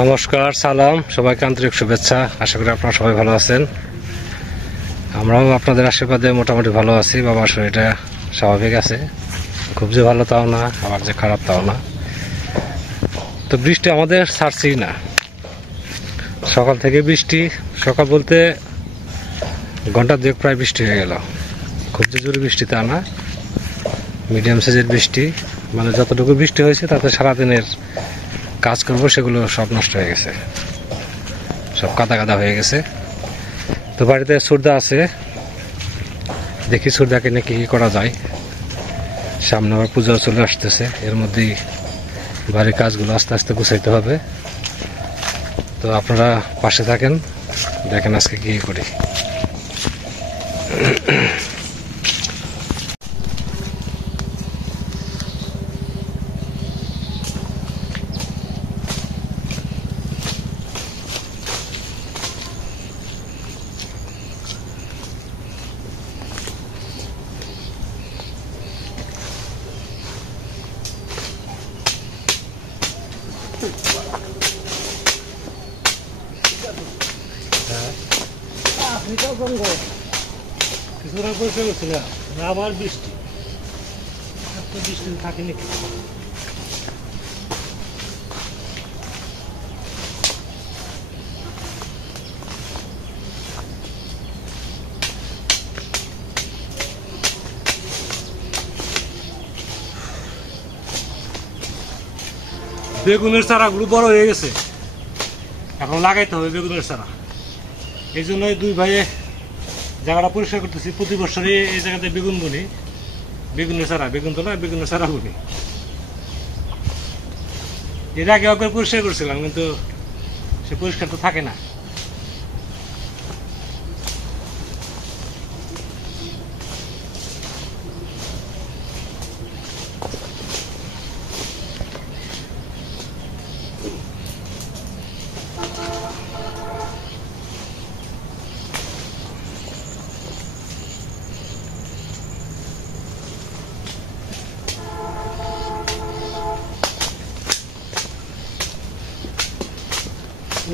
নমস্কার, সালাম, সবাইকে আন্তরিক শুভেচ্ছা। আশা করি আপনারা সবাই ভালো আছেন। আমরাও আপনাদের আশীর্বাদে মোটামুটি ভালো আছি। বাবার শরীরটা স্বাভাবিক আছে, খুব যে ভালো তাও না, আবার যে খারাপ তাও না। তো বৃষ্টি আমাদের ছাড়ছেই না, সকাল থেকে বৃষ্টি। সকাল বলতে ঘন্টা দুয়েক প্রায় বৃষ্টি হয়ে গেল। খুব যে জোরে বৃষ্টি তা না, মিডিয়াম সাইজের বৃষ্টি। মানে যতটুকু বৃষ্টি হয়েছে তাতে সারাদিনের কাজ করবো সেগুলো সব নষ্ট হয়ে গেছে, সব কাদা কাদা হয়ে গেছে। তো বাড়িতে সুরদা আছে, দেখি সুরদাকে নিয়ে কি করা যায়। সামনে আবার পুজো চলে আসতেছে, এর মধ্যেই বাড়ির কাজগুলো আস্তে আস্তে গুছাইতে হবে। তো আপনারা পাশে থাকেন, দেখেন আজকে কি করি। কিছুটা পরিষ্কার করছিলাম, আবার বৃষ্টি, বৃষ্টি থাকেনি। বেগুনের চারাগুলো বড় হয়ে গেছে, এখন লাগাইতে হবে বেগুনের চারা। এই জন্যই দুই ভাইয়ে জায়গাটা পরিষ্কার করতেছি। প্রতি বছরই এই জায়গাতে বেগুন বুনি, বেগুনের চারা, বেগুন তো না, বেগুনের চারা বুনি। এর আগে একবার পরিষ্কার করছিলাম, কিন্তু সে পরিষ্কার তো থাকে না।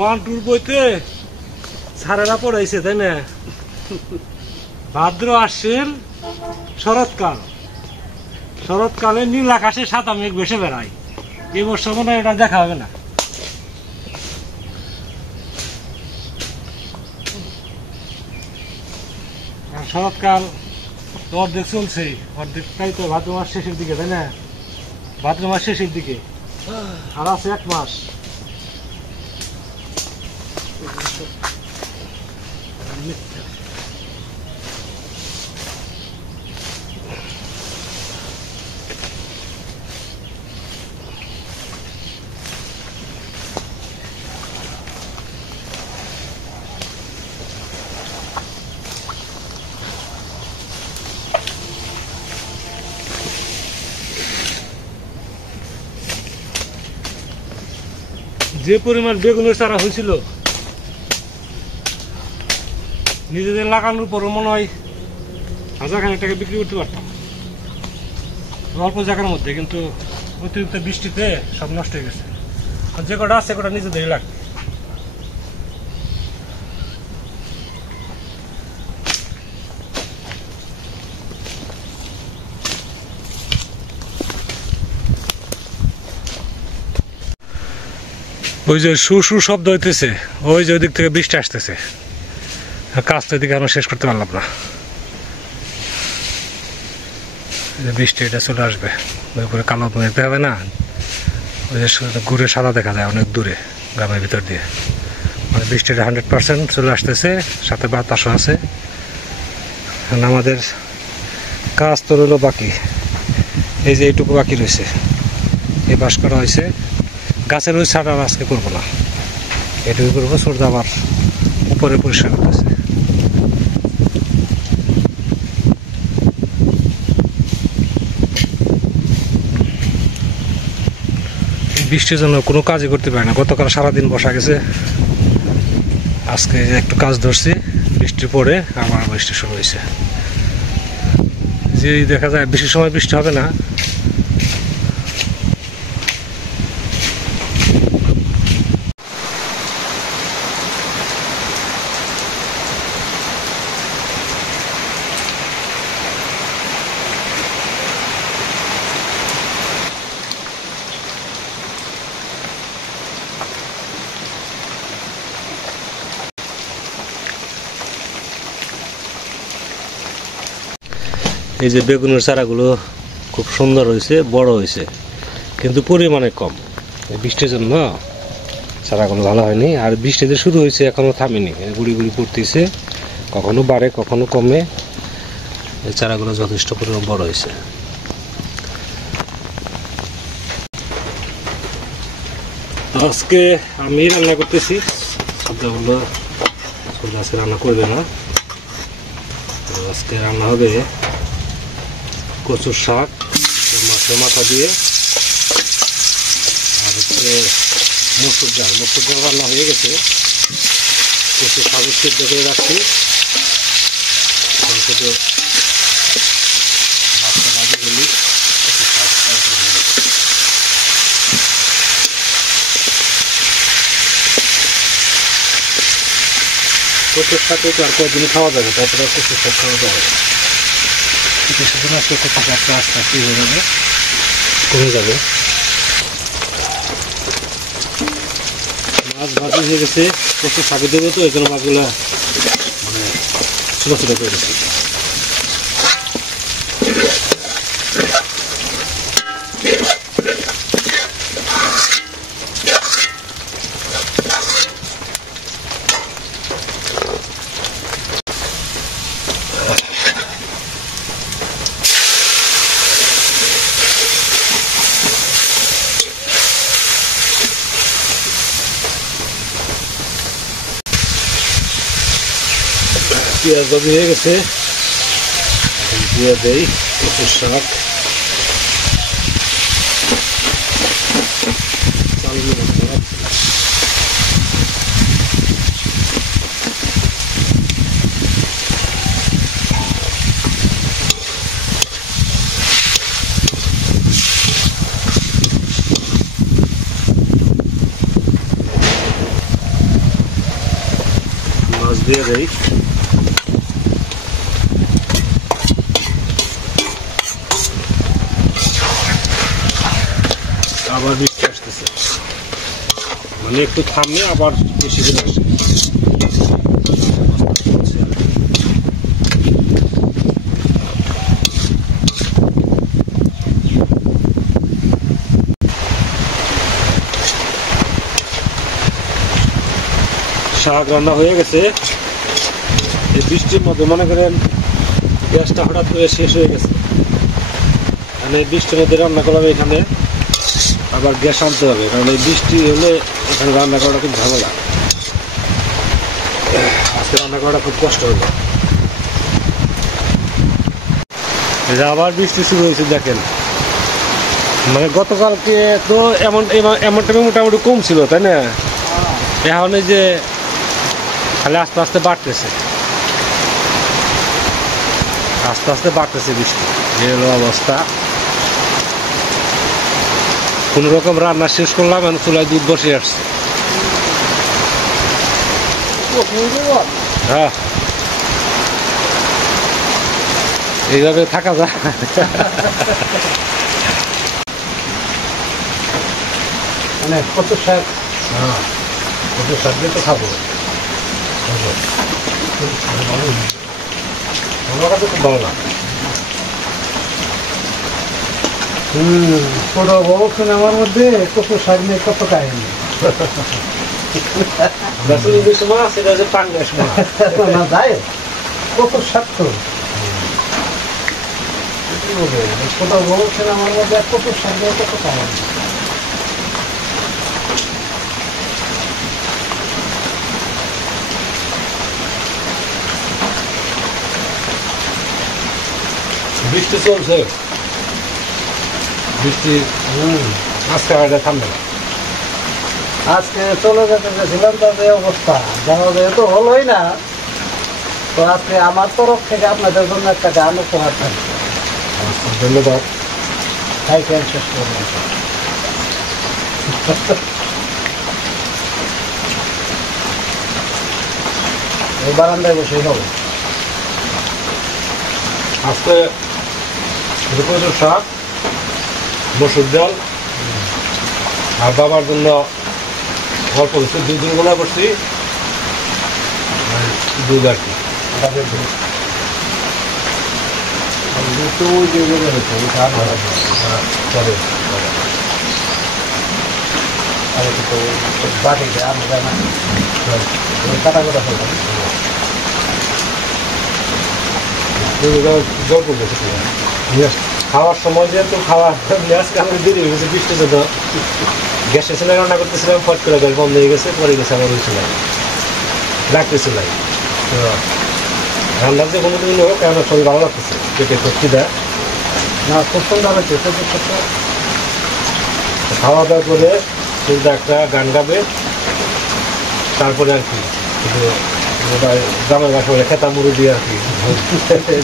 ওয়ান টুর বইতে সারেরা পড়াইছে, তাই না? ভাদ্র আশ্বিন শরৎকাল, শরৎকালে নীল আকাশে সাদা মেঘ ভেসে বেড়ায়। এই বছর মনে হয় এটা দেখা হবে না। শরৎকাল অর্ধেক চলছে, অর্ধেক তাই তো ভাদ্র মাস শেষের দিকে, তাই না? ভাদ্র মাস শেষের দিকে, আর আছে 1 মাস। যে পরিমাণ বেগুনের চারা হয়েছিল, নিজেদের লাগানোর পরও মনে হয় 1000 টাকা বিক্রি করতে পারতাম অল্প জায়গার মধ্যে। কিন্তু অতিরিক্ত বৃষ্টিতে সব নষ্ট হয়ে গেছে। যে কটা আছে কটা নিজেদেরই লাগবে। ওই যে সু সু শব্দ হইতেছে, ওই যে ওই দিক থেকে বৃষ্টি আসতেছে। কাজটা এদিকে আমরা শেষ করতে পারলাম না, বৃষ্টি এটা চলে আসবে। ওই করে কালো যেতে হবে না, ওই যে ঘুরে সাদা দেখা যায় অনেক দূরে গ্রামের ভিতর দিয়ে। মানে বৃষ্টিটা 100% চলে আসতেছে, সাথে বাতাসও আছে। আমাদের কাজ তো রইল বাকি, এই যে এইটুকু বাকি রয়েছে, এই বাস করা হয়েছে। গাছের ওই ছাড়া আজকে করবো না, এটুকু করবো। সূর্য আবার উপরে পরিষ্কার করতেছে। বৃষ্টির জন্য কোনো কাজই করতে পারে না। গতকাল সারাদিন বসা গেছে, আজকে একটু কাজ ধরছি। বৃষ্টির পরে আবার বৃষ্টি শুরু হয়েছে। যে দেখা যায় বেশি সময় বৃষ্টি হবে না, এই যে বেগুনের চারাগুলো খুব সুন্দর হয়েছে, বড় হয়েছে, কিন্তু পরিমাণে কম। বৃষ্টির জন্য চারাগুলো ভালো হয়নি। আর বৃষ্টিতে শুরু হয়েছে, এখনো থামেনি, গুড়ি গুড়ি পড়তেছে, কখনো বাড়ে কখনো কমে। এই চারাগুলো যথেষ্ট পরিমাণ বড় হয়েছে। আজকে আমি রান্না করতেছি, সবগুলো আজকে রান্না করবে না। আজকে রান্না হবে কচুর শাক মাছের মাথা দিয়ে, আর হচ্ছে মসুর ডাল। মসুর ডাল রান্না হয়ে গেছে, কচুর শাকের সিদ্ধ করে রাখছি। শুধু মাছটা ভাজি গেলি কচুর শাকে তো আর কয়েকদিন খাওয়া যাবে, তারপরে কচুর শাক খাওয়া যাবে। কিছুদিন আসলে কচুর শাকটা আস্তে আস্তে হয়ে যাবে, কমে যাবে। মাছ ভাজি হয়ে গেছে, কচুর শাকে দেবে তো এখানে মাছগুলো মানে ছোটো ছোটো করে গেছে। পেঁয়াজ ভাজি হয়ে গেছে, দিয়ে দেই কচুর শাক। মাছ দিয়ে দেই। আবার বৃষ্টি আসতেছে, মানে একটু থামলে আবার বেশি করে আসে। শাক রান্না হয়ে গেছে। এই বৃষ্টির মধ্যে মনে করেন গ্যাসটা হঠাৎ করে শেষ হয়ে গেছে, মানে বৃষ্টির মধ্যে রান্না করলাম। এখানে আবার গ্যাস আনতে হবে, কারণ এই বৃষ্টি হলে এখানে রান্না করাটা খুব ঝামেলা। আজকে রান্না করাটা খুব কষ্ট হলো। আবার বৃষ্টি শুরু হয়েছে দেখেন, মানে গতকালকে তো এমন টাইমে মোটামুটি কম ছিল, তাই না? এখন এই যে খালি আস্তে আস্তে বাড়তেছে, আস্তে আস্তে বাড়তেছে বৃষ্টি। এই হলো অবস্থা। কোন রকম রান্না শেষ করলাম, এখন চুলায় দুধ বসে আসছে। হ্যাঁ, এইভাবে থাকা যায়। মানে কত শাক, হ্যাঁ কত শাক দিয়ে তো খাবো। আমার কাছে খুব ভালো লাগে। ছোট বউ সিনেমার মধ্যে কত শাক নিয়ে কত কাহিনী। সময় সেটা হচ্ছে পাঙ্গাস মাছ। না যায় কত শাক তো ছোট বউ সিনেমার মধ্যে কত শাক নিয়ে কত কাহিনী। বৃষ্টি চলছে, বৃষ্টি আজকে হয়তো থামবে না। আজকে চলে যেতে গেছিলাম, তাদের অবস্থা যাওয়া যেহেতু হলোই না, তো আজকে আমার তরফ থেকে আপনাদের জন্য একটা গান উপহার থাকবে। ধন্যবাদ। তাই কেন শেষ করবেন? এই বারান্দায় বসেই হবে। আজকে কচুর শাক, মসুর ডাল, আর বাবার জন্য অল্প কিছু দুধ গোলা করছি, দুধ আর কি। তো ওই যে রয়েছে ওইটা আর ভালো চলে আর তো বাকিটা আর জানা কাটা কাটা ফেলবে জল করবে খাওয়ার সময় যেহেতু খাওয়া আজকে আমাদের দেরি হয়ে গেছে বৃষ্টি যত গ্যাসের চুলায় রান্না করতেছিলাম ফট করে গ্যাস বন্ধ হয়ে গেছে পরে গেছে আমার ওই চুলায় রাখতে চুলায় তো রান্নার যে কোনো দিন হোক আমার শরীর ভালো লাগতেছে পেটে তৃপ্তি দেয় না খুব সুন্দর হচ্ছে খাওয়া দাওয়া করে শুধু একটা গান গাবে তারপরে আর কি শুধু গ্রামের বাসা বলে খেতা মুড়ি দিয়ে আর কি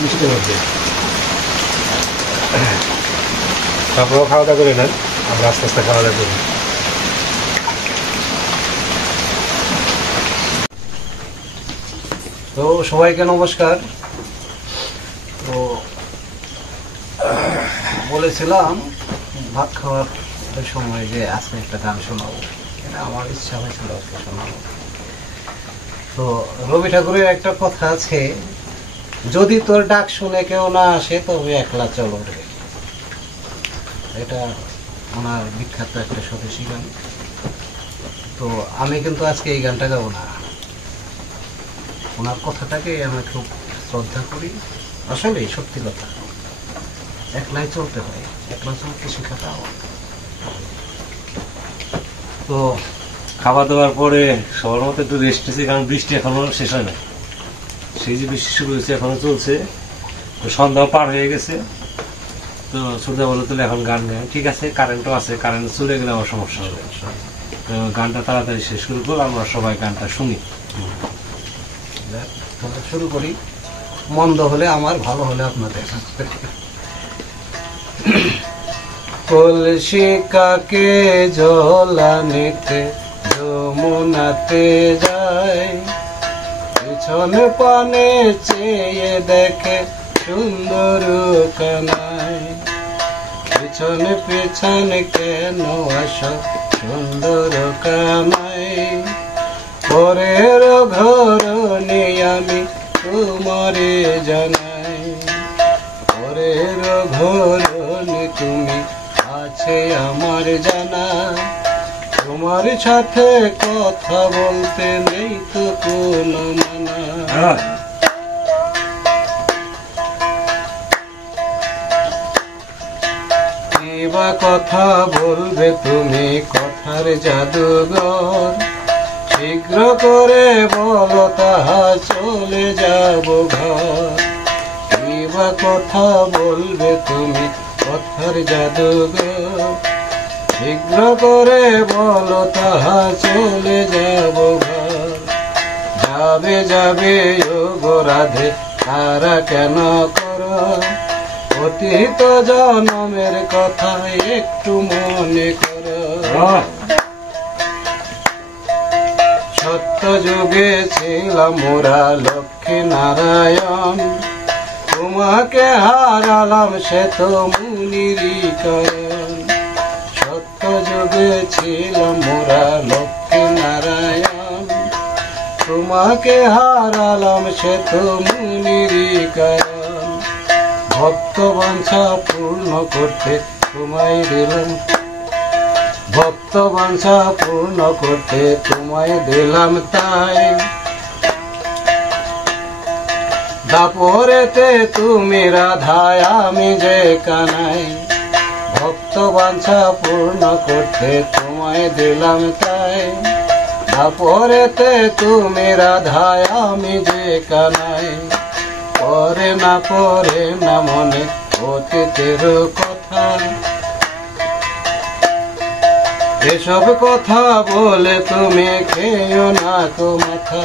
বৃষ্টির মধ্যে তারপরেও খাওয়া দাওয়া করে নেন আমরা আস্তে আস্তে খাওয়া দাওয়া করি তো সবাইকে নমস্কার। তো বলেছিলাম ভাত খাওয়ার সময় যে আজকে একটা গান শোনাবো, এটা আমার ইচ্ছা হয়েছিল আজকে শোনাবো। তো রবি ঠাকুরের একটা কথা আছে, যদি তোর ডাক শুনে কেউ না আসে তবে একলা চলো রে। এটা ওনার বিখ্যাত একটা স্বদেশী গান। তো আমি কিন্তু আজকে এই গানটা গাবো না, ওনার কথাটাকে আমি খুব শ্রদ্ধা করি। আসলে সত্যি কথা, একলাই চলতে হয়, একলা চলতে শেখাটা। তো খাওয়া দাওয়ার পরে সবার মতো একটু রেস্ট নিয়েছি, কারণ বৃষ্টি এখনো শেষ হয় না। সেই যে বৃষ্টি শুরু হয়েছে এখনো চলছে, তো সন্ধ্যা পার হয়ে গেছে। তো শ্রদ্ধা বলে তাহলে এখন গান গায়, ঠিক আছে, কারেন্টও আছে, কারেন্ট চলে গেলে আমার সমস্যা হবে। তো গানটা তাড়াতাড়ি শেষ করে করবো, আমরা সবাই গানটা শুনি। তাহলে শুরু করি। মন্দ হলে আমার, ভালো হলে আপনাদের। কলসি কাকে জলানিতে যমুনাতে যায়, পিছনে পানে চেয়ে দেখে সুন্দর কানাই। পিছনে পিছনে কেন আসো সুন্দর কানাই, পরের ঘর নেই আমি তোমারে জানাই। পরের ঘর নেই তুমি আছে আমার জানা, তোমার সাথে কথা বলতে নেই তো কোনো মানা। কিবা কথা বলবে তুমি কথার জাদুঘর, শীঘ্র করে বলো তাহা চলে যাব ঘর। কিবা কথা বলবে তুমি কথার জাদুঘর, শীঘ্র করে বলো তাহা চলে যাব ঘর। যাবে যাবে ও গো রাধে তারা কেন করো, অতীত জন্মের কথা একটু মনে করো। সত্য যুগে ছিলাম মোরা লক্ষ্মী নারায়ণ, তোমাকে হারালাম সে তো মুনিরি কারণ। সত্য যুগে ছিলাম মোরা লক্ষ্মী নারায়ণ, তোমাকে হারালাম সে তো মুনিরি কারণ। ভক্ত বাঞ্ছা পূর্ণ করতে তোমায় দিলাম, ভক্ত বাঞ্ছা পূর্ণ করতে তোমায় দিলাম তাই। দাপরেতে তুমি রাধায় আমি যে কানাই, ভক্ত বাঞ্ছা পূর্ণ করতে তোমায় দিলাম তাই। দাপরেতে তুমি রাধায় আমি যে কানাই, পরে না মনে অতীতের কথা। এসব কথা বলে তুমি খেয়েও না তো মাথা,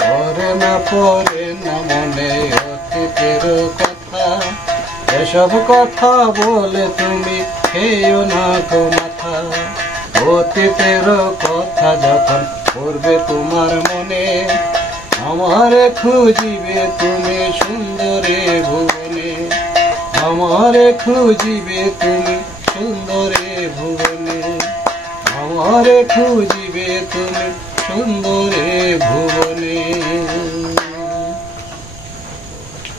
পরে না মনে অতীতের কথা। এসব কথা বলে তুমি খেয়েও না তো মাথা, অতীতের কথা যখন পড়বে তোমার মনে, আমারে খুঁজিবে তুমি সুন্দরে ভুবনে। আমারে খুঁজিবে তুমি সুন্দরে ভুবনে, আমারে খুঁজিবে তুমি সুন্দরে ভুবনে।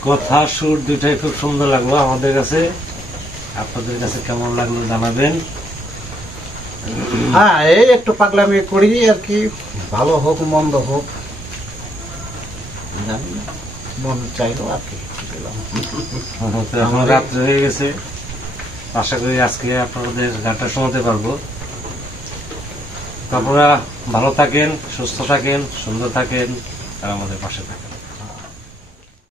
কথা সুর দুইটাই খুব সুন্দর লাগলো আমাদের কাছে। আপনাদের কাছে কেমন লাগলো জানাবেন। হ্যাঁ, এই একটু পাগলামি করি আর কি, ভালো হোক মন্দ হোক জানি না, মন চাইলো আর কি দিলাম। তো এখন রাত্রে হয়ে গেছে, আশা করি আজকে আপনাদের গানটা শোনাতে পারবো। তো আপনারা ভালো থাকেন, সুস্থ থাকেন, সুন্দর থাকেন আর আমাদের পাশে থাকেন।